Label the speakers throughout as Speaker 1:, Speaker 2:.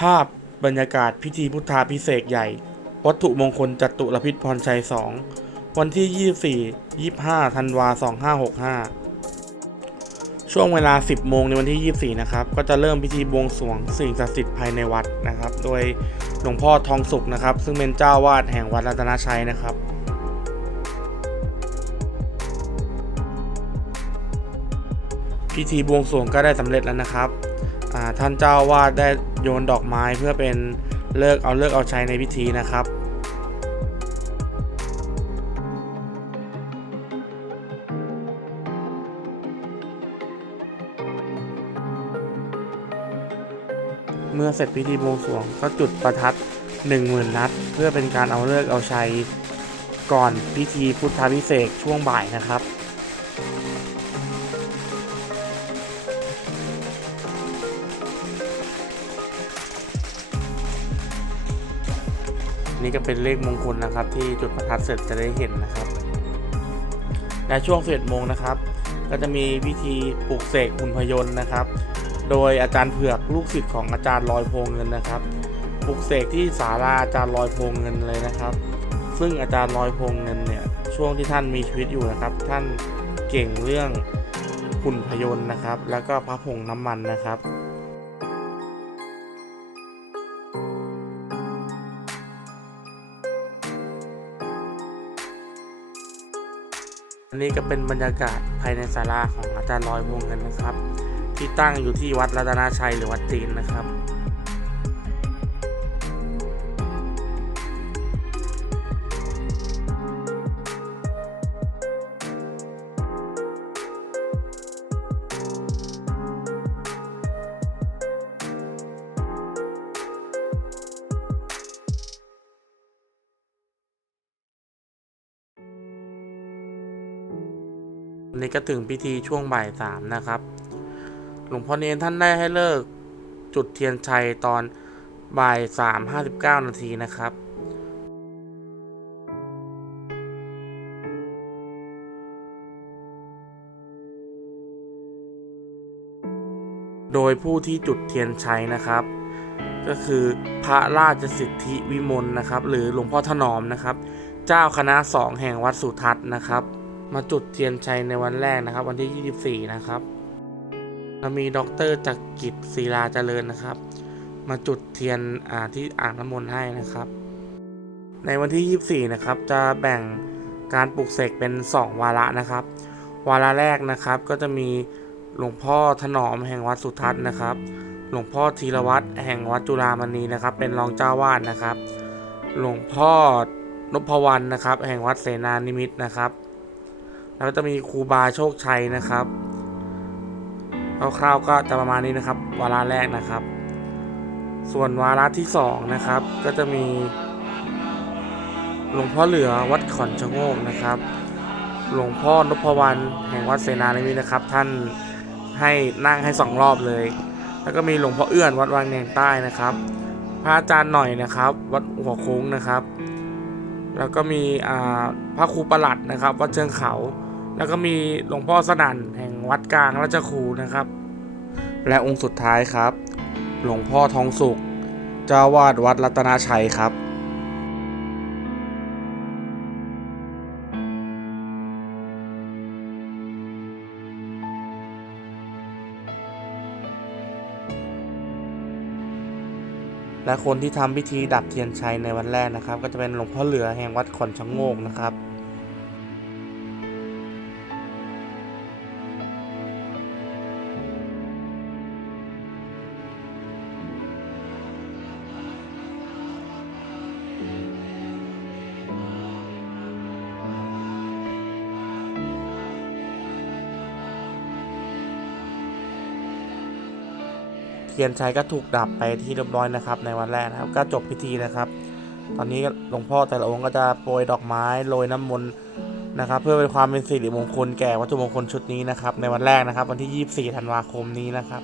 Speaker 1: ภาพบรรยากาศพิธีพุทธาพิเศษใหญ่ วัตถุมงคลจตุรพิษพรชัย 2 วันที่ 24 25ธันวา 2565 ช่วงเวลา 10 โมงในวันที่ 24 นะครับ ก็จะเริ่มพิธีบวงสรวงสิ่งศักดิ์สิทธิ์ภายในวัดนะครับ โดยหลวงพ่อทองสุขนะครับ ซึ่งเป็นเจ้าวาดแห่งวัดรัตนชัยนะครับพิธีบวงสรวงก็ได้สำเร็จแล้วนะครับ ท่านเจ้าวาดได้โยนดอกไม้เพื่อเป็นเลิกเอาเลิกเอาใช้ในพิธีนะครับเมื่อเสร็จพิธีบวงสรวงก็จุดประทัด10,000 นัด เพื่อเป็นการเอาเลิกเอาชัยก่อนพิธีพุทธาพิเศษช่วงบ่ายนะครับ นี่ก็เป็นเลขมงคลนะครับ ที่จุดประทัดเสร็จจะได้เห็นนะครับและช่วง11โมงนะครับ ก็จะมีพิธีปลุกเสกหุ่นพยนต์นะครับ โดยอาจารย์เผือกลูกศิษย์ของอาจารย์ลอยโพงเงินนะครับปลุกเสกที่ศาลาอาจารย์ลอยโพงเงินเลยนะครับ ซึ่งอาจารย์ลอยโพงเงินเนี่ยช่วงที่ท่านมีชีวิตอยู่นะครับ ท่านเก่งเรื่องหุ่นพยนต์นะครับ แล้วก็พระผงน้ำมันนะครับ นนี้ก็เป็นบรรยากาศภายในศาลาของอาจารย์ลอยพวงเงินนะครับ ที่ตั้งอยู่ที่วัดรัตนาชัยหรือวัดจีนนะครับ นนี้ก็ถึงพิธีช่วงบ่ายสามนะครับ หลวงพ่อเนนท่านได้ให้เลิกจุดเทียนชัยตอนบ่ายสามห้าสิบเก้านาทีนะครับโดยผู้ที่จุดเทียนชัยนะครับ ก็คือพระราชสิทธิวิมลนะครับ หรือหลวงพ่อถนอมนะครับ เจ้าคณะสองแห่งวัดสุทัศน์นะครับ มาจุดเทียนชัยในวันแรกนะครับ วันที่ 24 นะครับเรามีดรจักรกิจศิลาเจริญนะครับ มาจุดเทียนอ่าที่อ่างน้ำมนต์ให้นะครับ ในวันที่ 24 นะครับ จะแบ่งการปลูกเสกเป็น 2 วาระนะครับ วาระแรกนะครับก็จะมีหลวงพ่อถนอมแห่งวัดสุทัศน์นะครับ หลวงพ่อธีรวัตรแห่งวัดจุฬามณีนะครับ เป็นรองเจ้าวาดนะครับ หลวงพ่อนพวรรณนะครับ แห่งวัดเสนานิมิตรนะครับ แล้วก็จะมีครูบาโชคชัยนะครับคร่าวๆก็จะประมาณนี้นะครับ วาระแรกนะครับ ส่วนวาระที่สองนะครับ ก็จะมีหลวงพ่อเหลือวัดขอนชะโงกนะครับ หลวงพ่อนพวรรณแห่งวัดเสนานิมิตนะครับ ท่านให้นั่งให้สองรอบเลย แล้วก็มีหลวงพ่อเอื้อนวัดวังแนงใต้นะครับ พระอาจารย์หน่อยนะครับ วัดหัวโค้งนะครับ แล้วก็มีพระครูประหลัดนะครับ วัดเชิงเขา แล้วก็มีหลวงพ่อสนั่นแห่งวัดกลางราชครูนะครับ และองค์สุดท้ายครับ หลวงพ่อทองสุข เจ้าวาดวัดรัตนาชัยครับและคนที่ทำพิธีดับเทียนชัยในวันแรกนะครับ ก็จะเป็นหลวงพ่อเหลือแห่งวัดขอนชะโงกนะครับ เทียนชัยก็ถูกดับไปที่เรียบร้อยนะครับ ในวันแรกนะครับ ก็จบพิธีนะครับ ตอนนี้หลวงพ่อแต่ละองค์ก็จะโปรยดอกไม้โรยน้ำมนต์นะครับ เพื่อเป็นความเป็นสิริมงคลแก่วัตถุมงคลชุดนี้นะครับ ในวันแรกนะครับ วันที่ 24 ธันวาคมนี้นะครับ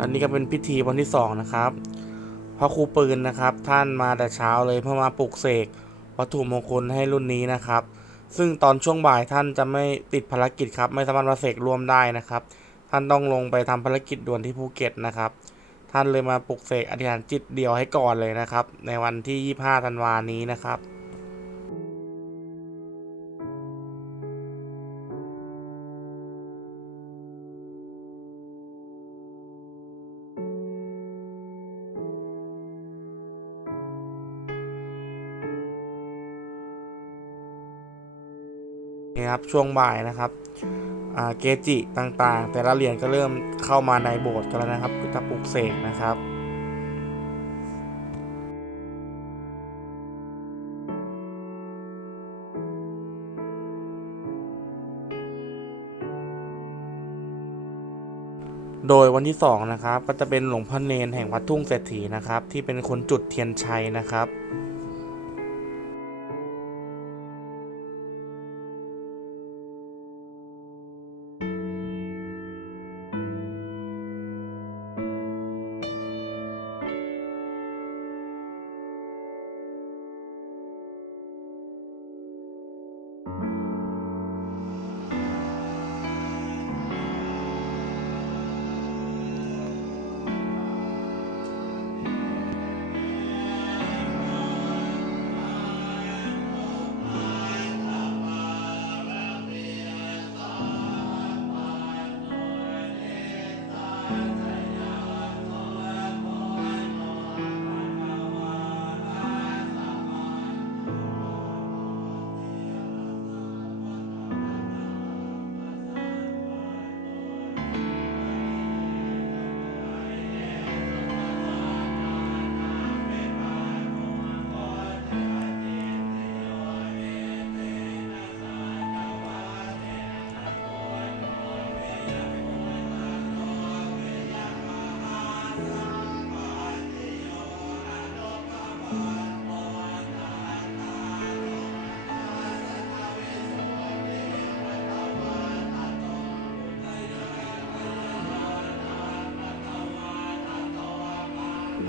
Speaker 1: อันนี้ก็เป็นพิธีวันที่สองนะครับพระครูปืนนะครับ ท่านมาแต่เช้าเลยเพื่อมาปลุกเสกวัตถุมงคลให้รุ่นนี้นะครับ ซึ่งตอนช่วงบ่ายท่านจะไม่ติดภารกิจครับ ไม่สามารถมาเสกร่วมได้นะครับ ท่านต้องลงไปทำภารกิจด่วนที่ภูเก็ตนะครับ ท่านเลยมาปลุกเสกอธิษฐานจิตเดียวให้ก่อนเลยนะครับ ในวันที่ 25 ธันวานี้นะครับ นี่ครับช่วงบ่ายนะครับเกจิต่างๆ แต่ละเหรียญก็เริ่มเข้ามาในโบสถ์กันแล้วนะครับจะปลุกเสกนะครับโดยวันที่สองนะครับก็จะเป็นหลวงพ่อเนนแห่งวัดทุ่งเศรษฐีนะครับ ที่เป็นคนจุดเทียนชัยนะครับ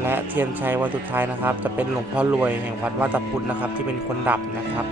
Speaker 1: และเทียนชัยวันสุดท้ายนะครับ จะเป็นหลวงพ่อรวยแห่งวัดวัดตะพุธนะครับ ที่เป็นคนดับนะครับ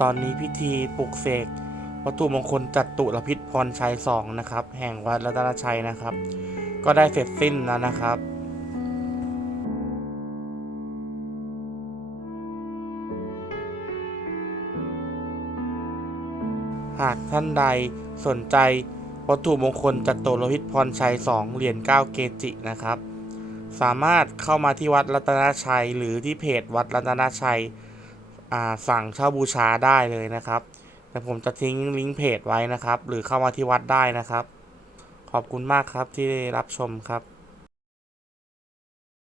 Speaker 1: ตอนนี้พิธีปลุกเสกวัตถุมงคลจัตุรพิษพรชัยสองนะครับ แห่งวัดรัตนชัยนะครับ ก็ได้เสร็จสิ้นแล้วนะครับหากท่านใดสนใจวัตถุมงคลจัตุรพิษพรชัยสองเหรียญเก้าเกจินะครับ สามารถเข้ามาที่วัดรัตนชัย หรือที่เพจวัดรัตนชัย สั่งเช่าบูชาได้เลยนะครับแต่ผมจะทิ้งลิงก์เพจไว้นะครับ หรือเข้ามาที่วัดได้นะครับ ขอบคุณมากครับที่ได้รับชมครับ